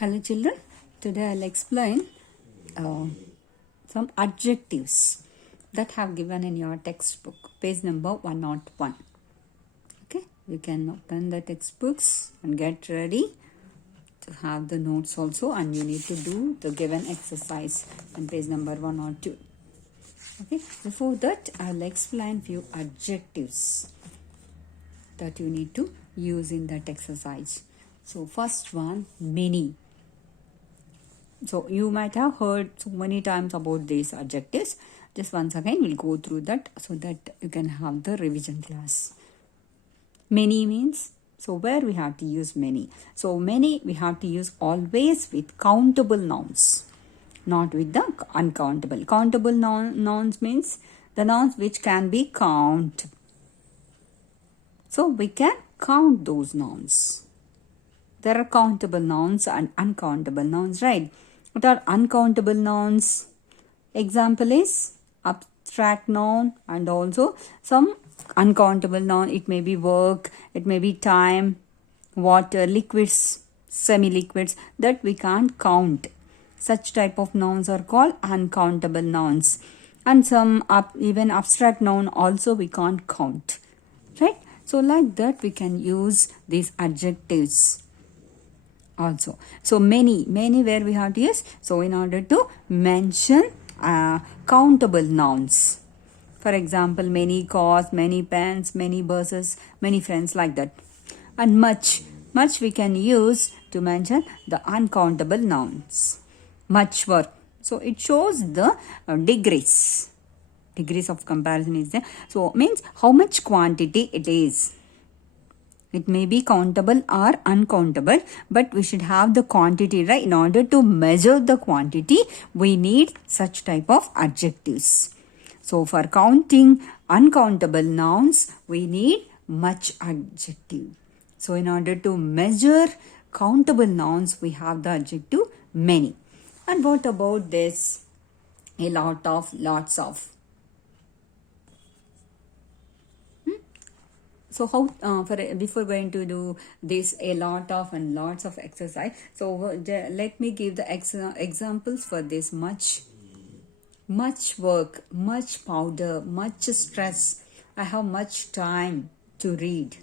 Hello children, today I'll explain some adjectives that have given in your textbook, page number 101. Okay, you can open the textbooks and get ready to have the notes also, and you need to do the given exercise on page number 102. Okay, before that I'll explain few adjectives that you need to use in that exercise. So first one, many. So you might have heard so many times about these adjectives. Just once again we'll go through that so that you can have the revision class. Many means, so where we have to use many. So many we have to use always with countable nouns, not with the uncountable. Countable nouns means the nouns which can be counted. So we can count those nouns. There are countable nouns and uncountable nouns, right? What are uncountable nouns? Example is abstract noun and also some uncountable noun. It may be work, it may be time, water, liquids, semi-liquids that we can't count. Such type of nouns are called uncountable nouns. And some even abstract noun also we can't count, right? So like that we can use these adjectives also. So many where we have to use. So in order to mention countable nouns. For example, many cars, many pens, many buses, many friends, like that. And much we can use to mention the uncountable nouns. Much work. So it shows the degrees of comparison is there. So means how much quantity it is. It may be countable or uncountable, but we should have the quantity, right? In order to measure the quantity, we need such type of adjectives. So for counting uncountable nouns, we need much adjective. So in order to measure countable nouns, we have the adjective many. And what about this? A lot of, lots of. So how before going to do this a lot of and lots of exercise, so let me give the examples for this. Much work, much powder, much stress. I have much time to read.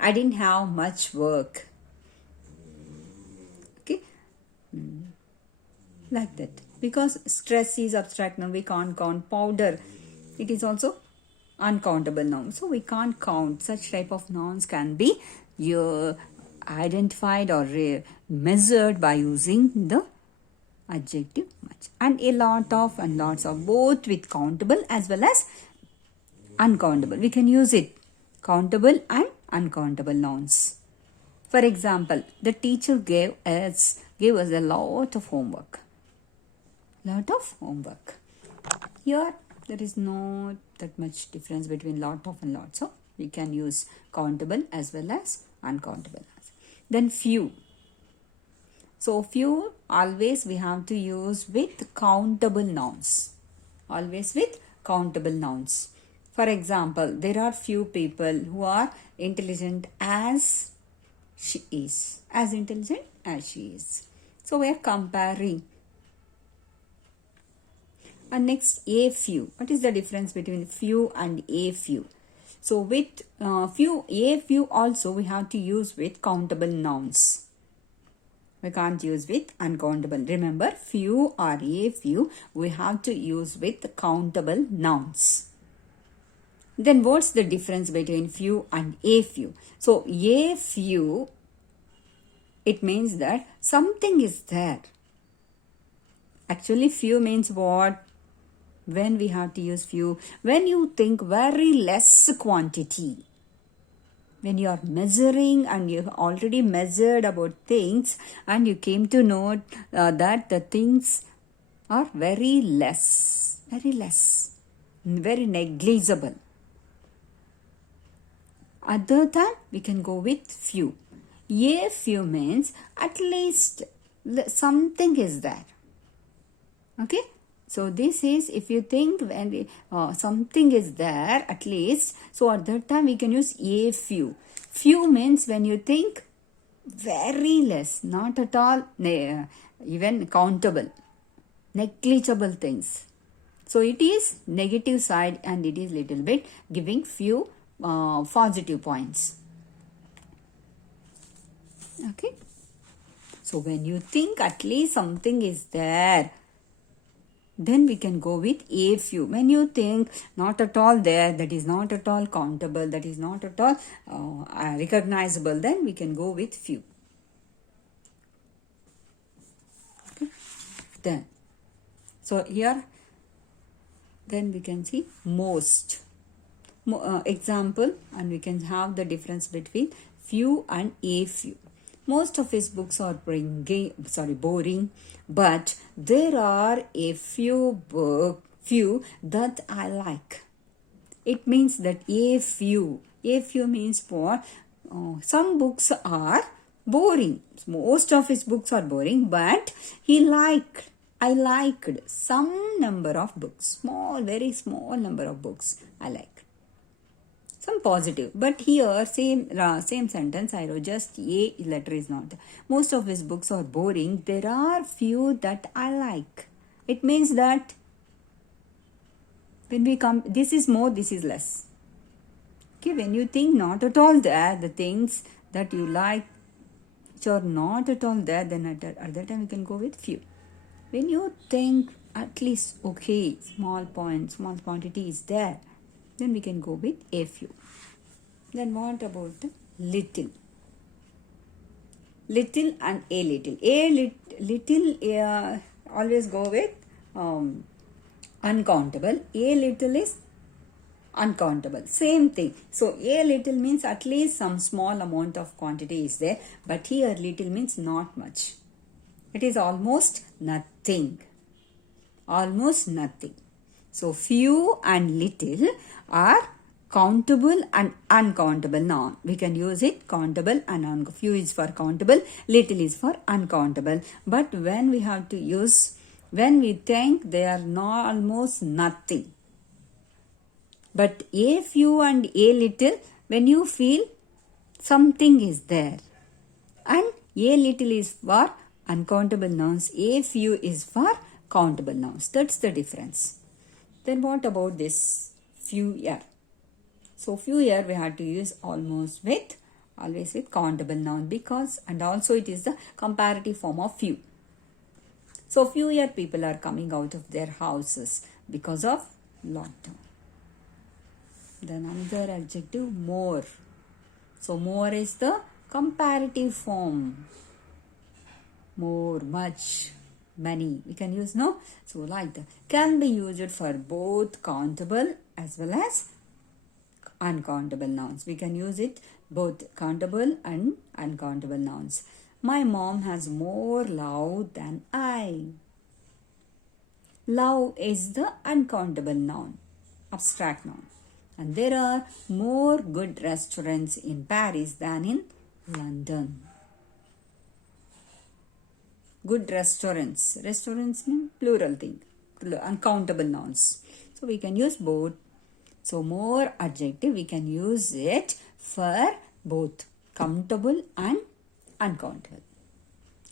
I didn't have much work. Okay, like that, because stress is abstract noun, we can't count. Powder, it is also uncountable noun, so we can't count. Such type of nouns can be identified or measured by using the adjective much. And a lot of and lots of, both with countable as well as uncountable, we can use it. Countable and uncountable nouns. For example, the teacher gave us a lot of homework. Here there is not that much difference between lot of and lot, so we can use countable as well as uncountable. Then few. So few always we have to use with countable nouns. Always with countable nouns. For example, there are few people who are intelligent as she is. As intelligent as she is. So we are comparing. And next, a few. What is the difference between few and a few? So with a few also we have to use with countable nouns. We can't use with uncountable. Remember, few or a few we have to use with countable nouns. Then what's the difference between few and a few? So a few, it means that something is there. Actually, few means what? When we have to use few, when you think very less quantity, when you are measuring and you have already measured about things and you came to know that the things are very less, very negligible. Other than we can go with few. A few means at least something is there. Okay. So this is, if you think when something is there at least, so at that time we can use a few. Few means when you think very less, not at all even countable, negligible things. So it is negative side and it is little bit giving few positive points. Okay. So when you think at least something is there, then we can go with a few. When you think not at all there, that is not at all countable, that is not at all recognizable, then we can go with few. Okay. Then, so here, then we can see most. Example, and we can have the difference between few and a few. Most of his books are boring, but there are a few that I like. It means that a few means for some books are boring. Most of his books are boring, but I liked some number of books, very small number of books I like. Some positive, but here same sentence I wrote, just a letter is not. Most of his books are boring. There are few that I like. It means that when we come, this is more, this is less. Okay, when you think not at all there, the things that you like which are not at all there, then at that time you can go with few. When you think at least okay, small quantity is there, then we can go with a few. Then what about the little? Little and a little. Little always go with uncountable. A little is uncountable. Same thing. So a little means at least some small amount of quantity is there. But here little means not much. It is almost nothing. Almost nothing. So few and little are countable and uncountable noun. We can use it countable and uncountable. Few is for countable, little is for uncountable. But when we have to use, when we think they are not almost nothing. But a few and a little, when you feel something is there. And a little is for uncountable nouns, a few is for countable nouns. That's the difference. Then what about this few here? So few here we have to use always with countable noun, because, and also it is the comparative form of few. So few here people are coming out of their houses because of lockdown. Then another adjective, more. So more is the comparative form. More, much, many. We can use no. So like that. Can be used for both countable as well as uncountable nouns. We can use it both countable and uncountable nouns. My mom has more love than I. Love is the uncountable noun, abstract noun. And there are more good restaurants in Paris than in London. Good restaurants. Restaurants mean plural thing, uncountable nouns. So we can use both. So more adjective, we can use it for both countable and uncountable.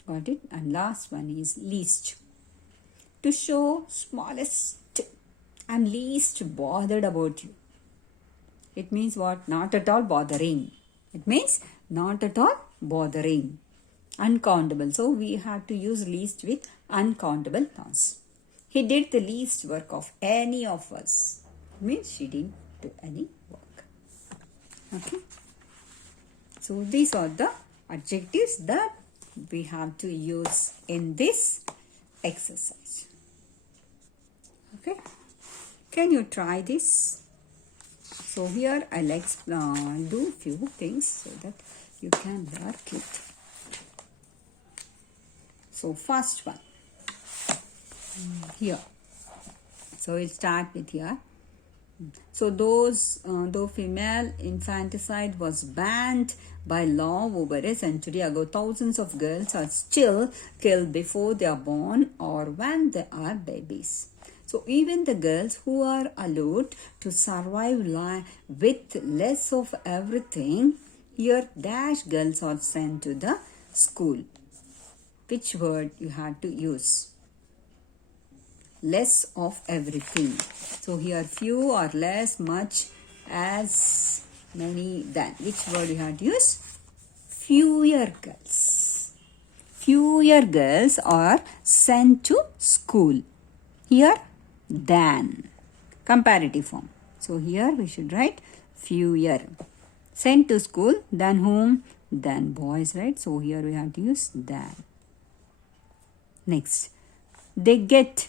Got it? And last one is least. To show smallest, I'm least bothered about you. It means what? Not at all bothering. It means not at all bothering. Uncountable. So we have to use least with uncountable nouns. He did the least work of any of us. It means she didn't do any work. Okay. So these are the adjectives that we have to use in this exercise. Okay. Can you try this? So here I'll do few things so that you can work it. So first one, here. So we'll start with here. So though female infanticide was banned by law over a century ago, thousands of girls are still killed before they are born or when they are babies. So even the girls who are allowed to survive with less of everything, Here dash girls are sent to the school. Which word you have to use? Less of everything. So here few or less, much, as, many, than. Which word you have to use? Fewer girls. Fewer girls are sent to school. Here than. Comparative form. So here we should write fewer. Sent to school than whom? Than boys, right? So here we have to use than. Next. They get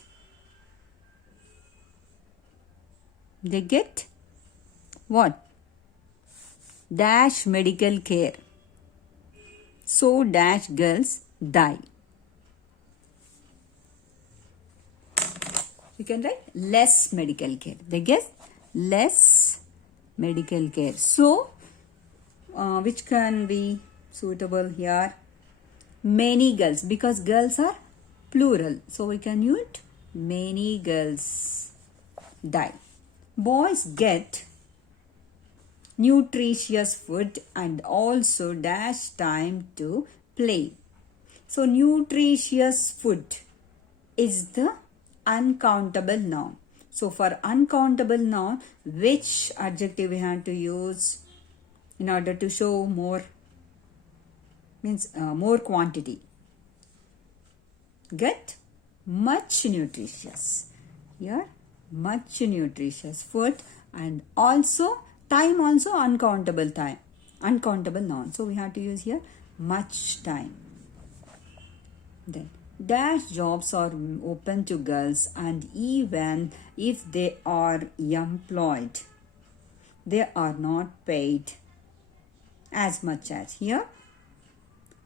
what? Dash medical care. So dash girls die. You can write less medical care. They get less medical care. So, which can be suitable here? Many girls, because girls are plural. So, we can use many girls die. Boys get nutritious food and also dash time to play. So, nutritious food is the uncountable noun. So, for uncountable noun, which adjective we have to use in order to show more? Means more quantity. Get much nutritious. Here, much nutritious food and also time, also uncountable time. Uncountable noun. So, we have to use here much time. Then dash jobs are open to girls and even if they are employed, they are not paid as much as here.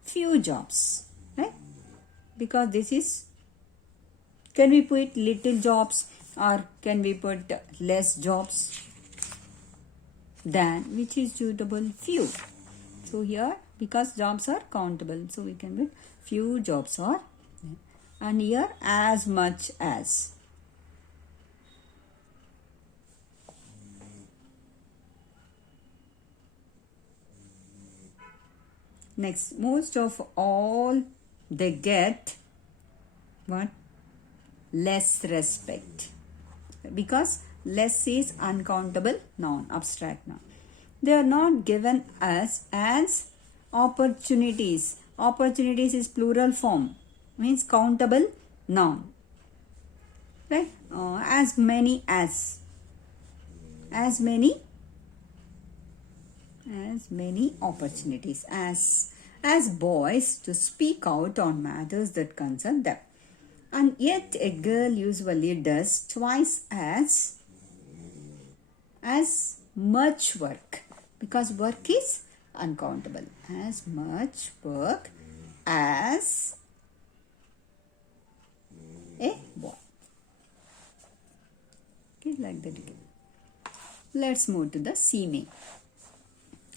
Few jobs, right? Because this is, can we put little jobs or can we put less jobs than, which is suitable? Few. So here, because jobs are countable, so we can put few jobs are, and here as much as. Next, most of all they get what? Less respect. Because less is uncountable noun, abstract noun. They are not given us as opportunities. Opportunities is plural form, means countable noun. Right? As many as. As many opportunities as boys to speak out on matters that concern them. And yet a girl usually does twice as much work, because work is uncountable. As much work as a boy. Okay, like that again. Let's move to the see me.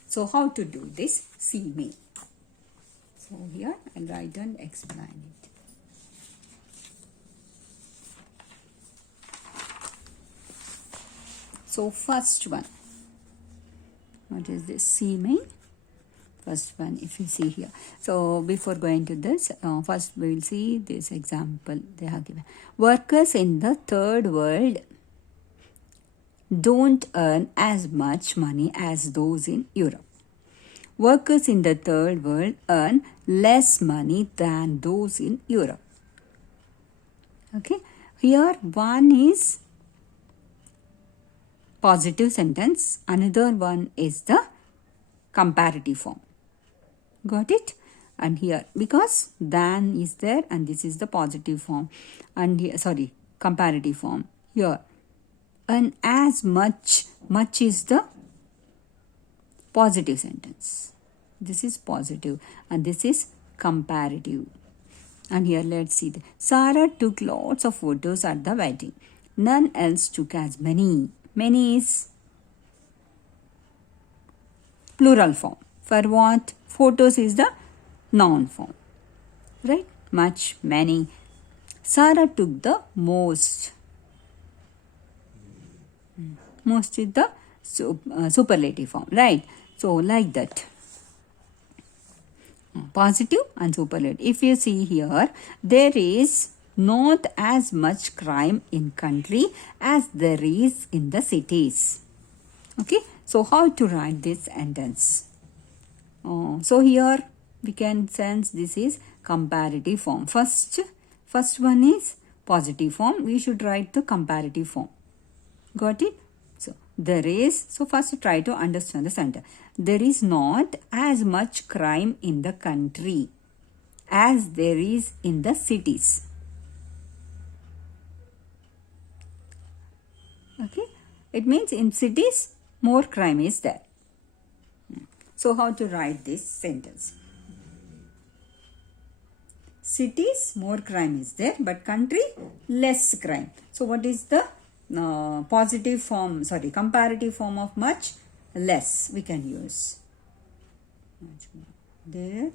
So how to do this? See me. So here I'll write and explain it. So first one, what is this? See me. First one, if you see here. So before going to this, first we will see this example they have given. Workers in the third world don't earn as much money as those in Europe. Workers in the third world earn less money than those in Europe. Okay, here one is positive sentence, another one is the comparative form. Got it? And here, because than is there and this is the positive form, and here, sorry, comparative form. Here, and as much is the positive sentence. This is positive and this is comparative. And here let's see. Sarah took lots of photos at the wedding. None else took as many. Many is plural form. For what? Photos is the noun form. Right? Much, many. Sarah took the most. Most is the superlative form. Right? So like that. Positive and superlative. If you see here, there is not as much crime in country as there is in the cities. Okay, so how to write this sentence? So here we can sense this is comparative form. First one is positive form. We should write the comparative form. Got it? So there is, so first try to understand the sentence. There is not as much crime in the country as there is in the cities. Okay, it means in cities more crime is there. So how to write this sentence? Cities more crime is there, but country less crime. So what is the positive form, sorry, comparative form of much? Less we can use. There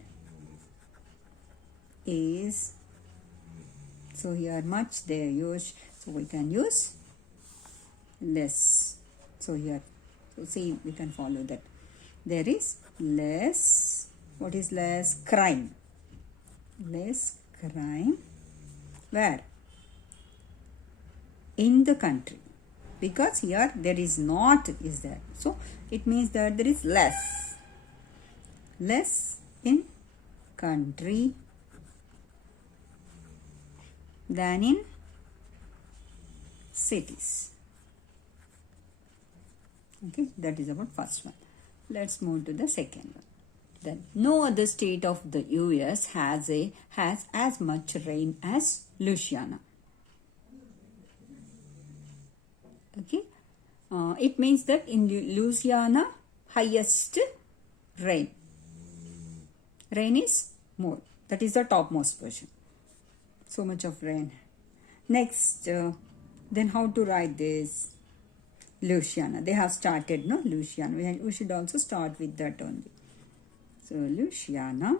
is, so here much they use, so we can use less. So here, so see, we can follow that. There is less, what is less? Crime. Less crime. Where? In the country. Because here there is not is there. So it means that there is less. Less in country than in cities. Okay, that is about first one. Let's move to the second one. Then no other state of the US has as much rain as Louisiana. Okay, it means that in Louisiana highest rain is more. That is the topmost portion. So much of rain. Next, then how to write this? Louisiana. They have started, no? Louisiana. We should also start with that only. So Louisiana,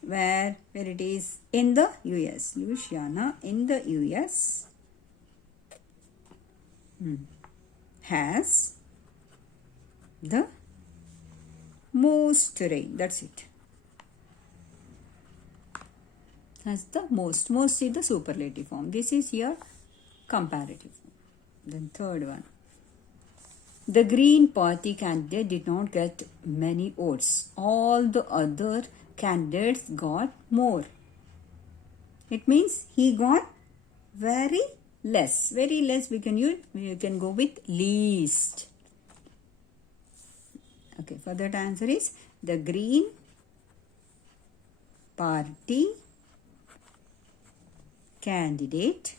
where it is in the US. Louisiana in the US has the most rain. That's it. Has the most. Most is the superlative form. This is here comparative form. Then third one. The Green Party candidate did not get many votes. All the other candidates got more. It means he got very less. Very less we can use. We can go with least. Okay, for that answer is the Green Party candidate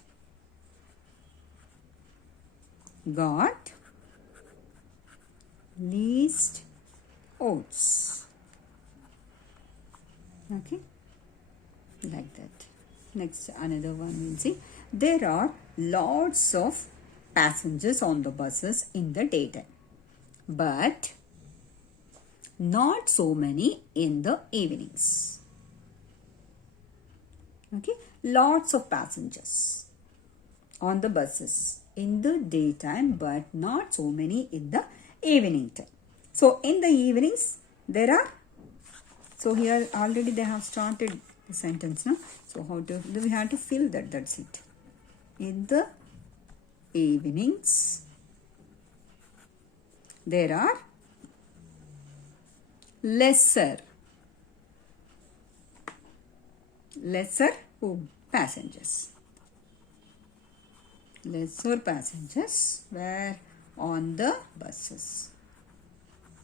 got least votes. Okay, like that. Next, another one we'll see. There are lots of passengers on the buses in the daytime, but not so many in the evenings. Okay, lots of passengers on the buses in the daytime, but not so many in the evening time. So in the evenings there are, so here already they have started the sentence, no? So how to, we have to fill that, that's it. In the evenings there are lesser passengers. Lesser passengers were on the buses.